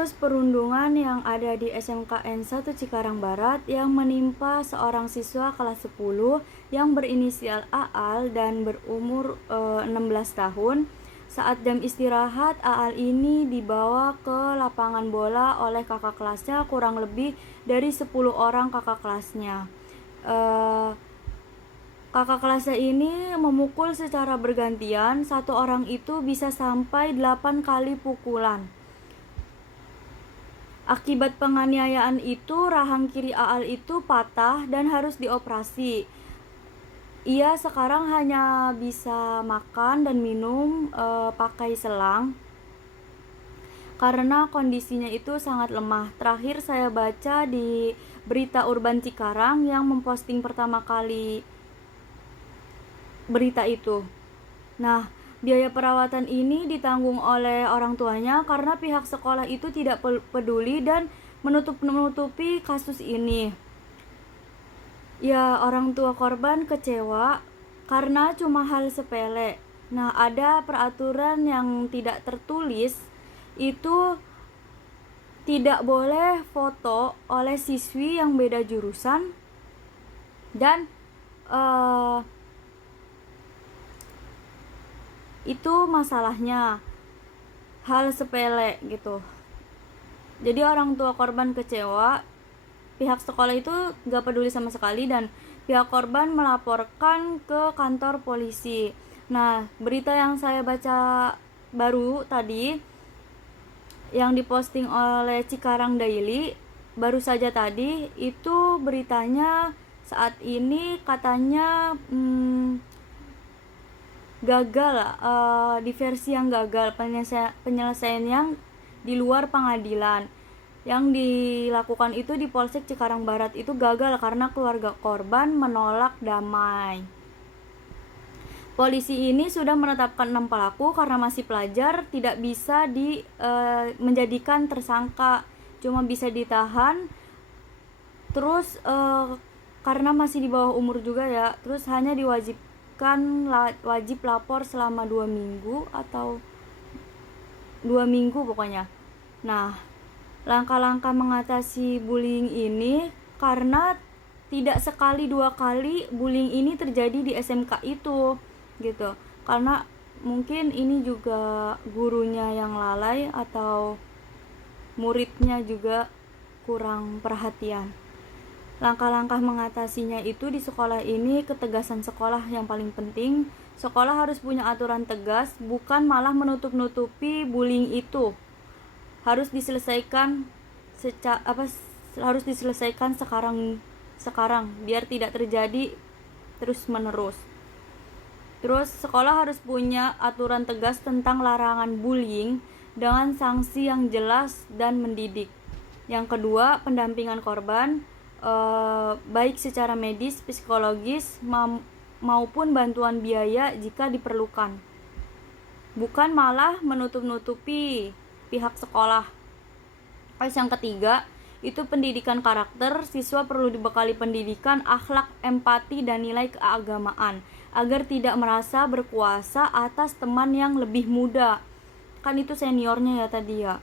Kasus perundungan yang ada di SMKN 1 Cikarang Barat yang menimpa seorang siswa kelas 10 yang berinisial Aal dan berumur 16 tahun. Saat jam istirahat, Aal ini dibawa ke lapangan bola oleh kakak kelasnya, kurang lebih dari 10 orang kakak kelasnya. Kakak kelasnya ini memukul secara bergantian, satu orang itu bisa sampai 8 kali pukulan. Akibat penganiayaan itu, rahang kiri Aal itu patah dan harus dioperasi. Ia sekarang hanya bisa makan dan minum pakai selang karena kondisinya itu sangat lemah. Terakhir saya baca di Berita Urban Cikarang yang memposting pertama kali berita itu. Nah, biaya perawatan ini ditanggung oleh orang tuanya karena pihak sekolah itu tidak peduli dan menutupi kasus ini. Ya, orang tua korban kecewa karena cuma hal sepele. Nah, ada peraturan yang tidak tertulis, itu tidak boleh foto oleh siswi yang beda jurusan dan itu masalahnya hal sepele gitu. Jadi orang tua korban kecewa, pihak sekolah itu gak peduli sama sekali dan pihak korban melaporkan ke kantor polisi. Nah, berita yang saya baca baru tadi yang diposting oleh Cikarang Daily baru saja tadi, itu beritanya saat ini katanya gagal, di versi yang gagal, penyelesaian yang di luar pengadilan yang dilakukan itu di Polsek Cikarang Barat itu gagal karena keluarga korban menolak damai. Polisi ini sudah menetapkan 6 pelaku karena masih pelajar, tidak bisa menjadikan tersangka, cuma bisa ditahan. Terus karena masih di bawah umur juga ya, terus hanya wajib lapor selama 2 minggu atau 2 minggu pokoknya. Nah, langkah-langkah mengatasi bullying ini karena tidak sekali 2 kali bullying ini terjadi di SMK itu gitu. Karena mungkin ini juga gurunya yang lalai atau muridnya juga kurang perhatian. Langkah-langkah mengatasinya itu di sekolah ini, ketegasan sekolah yang paling penting. Sekolah harus punya aturan tegas, bukan malah menutup-nutupi bullying itu. Harus diselesaikan sekarang biar tidak terjadi terus-menerus. Terus sekolah harus punya aturan tegas tentang larangan bullying dengan sanksi yang jelas dan mendidik. Yang kedua, pendampingan korban, baik secara medis, psikologis maupun bantuan biaya jika diperlukan. Bukan malah menutup-nutupi pihak sekolah. Terus yang ketiga, itu pendidikan karakter. Siswa perlu dibekali pendidikan akhlak, empati, dan nilai keagamaan agar tidak merasa berkuasa atas teman yang lebih muda. Kan itu seniornya ya tadi ya.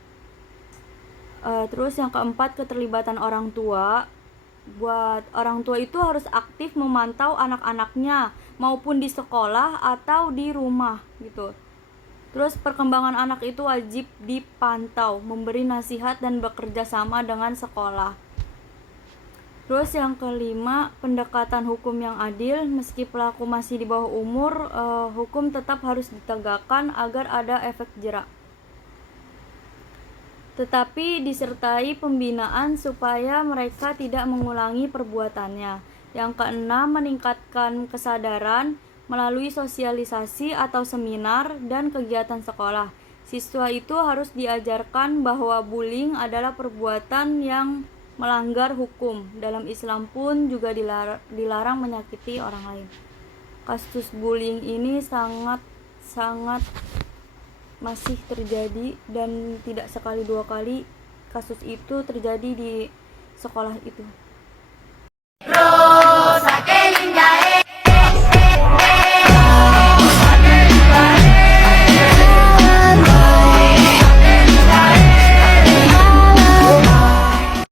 Terus yang keempat, keterlibatan orang tua. Buat orang tua itu harus aktif memantau anak-anaknya maupun di sekolah atau di rumah gitu. Terus perkembangan anak itu wajib dipantau, memberi nasihat dan bekerja sama dengan sekolah. Terus yang kelima, pendekatan hukum yang adil. Meski pelaku masih di bawah umur, hukum tetap harus ditegakkan agar ada efek jera. Tetapi disertai pembinaan supaya mereka tidak mengulangi perbuatannya. Yang keenam, meningkatkan kesadaran melalui sosialisasi atau seminar dan kegiatan sekolah. Siswa itu harus diajarkan bahwa bullying adalah perbuatan yang melanggar hukum. Dalam Islam pun juga dilarang menyakiti orang lain. Kasus bullying ini sangat masih terjadi dan tidak sekali 2 kali kasus itu terjadi di sekolah itu.